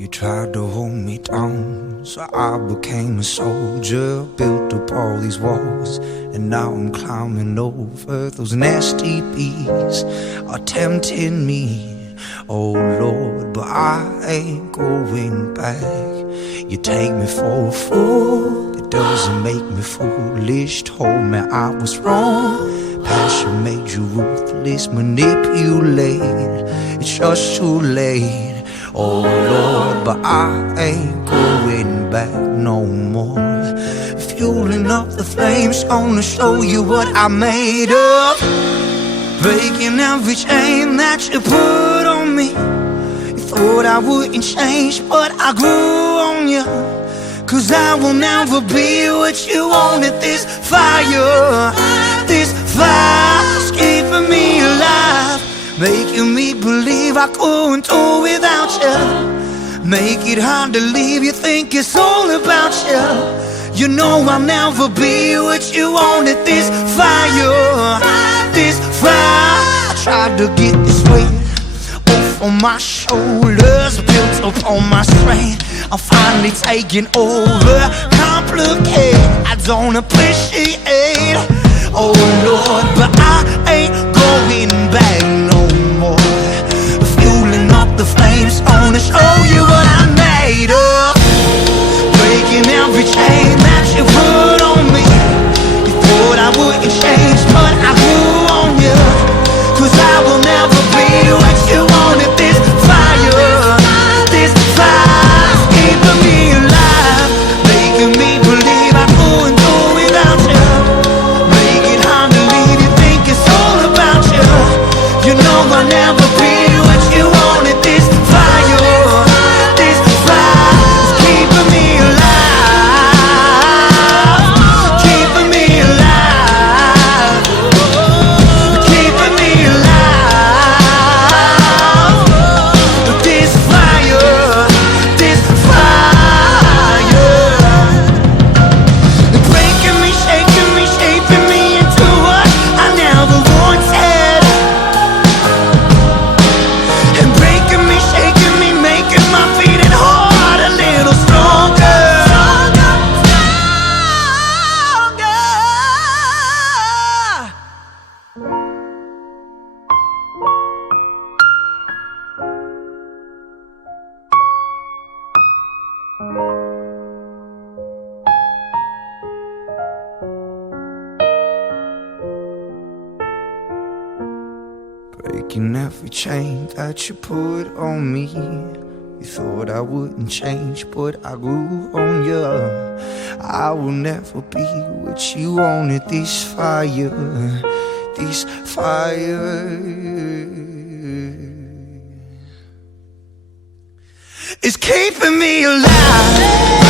You tried to hold me down, so I became a soldier. Built up all these walls, and now I'm climbing over. Those nasty bees are tempting me, oh Lord, but I ain't going back. You take me for a fool, it doesn't make me foolish. Told me I was wrong, passion made you ruthless, manipulate. It's just too late, oh Lord, but I ain't going back no more. Fueling up the flames, gonna show you what I made of. Breaking every chain that you put on me. You thought I wouldn't change, but I grew on you. Cause I will never be what you wanted. This fire's keeping me alive, making me believe I couldn't do without you. Make it hard to leave, you think it's all about you. You know I'll never be what you wanted. This fire I tried to get this weight off on my shoulders, built up on my strength. I'm finally taking over, complicate, I don't appreciate, oh Lord, but I ain't going back no more. Fueling up the flames, gonna show you what I made of. Breaking every chain that you put on me. You thought I wouldn't change, but I grew on you. Cause I will never be what you wanted. This fire's keeping me alive, making me believe I couldn't do without you. Make it hard to leave, you think it's all about you. You know I'll never be what you wanted. This fire's keeping me alive, keeping me alive, keeping me alive. This fire, breaking me, shaking me, shaping me into what I never wanted. And breaking me, shaking me, making my beating heart a little stronger. Breaking every chain that you put on me. You thought I wouldn't change, but I grew on you. I will never be what you wanted. This fire is keeping me alive.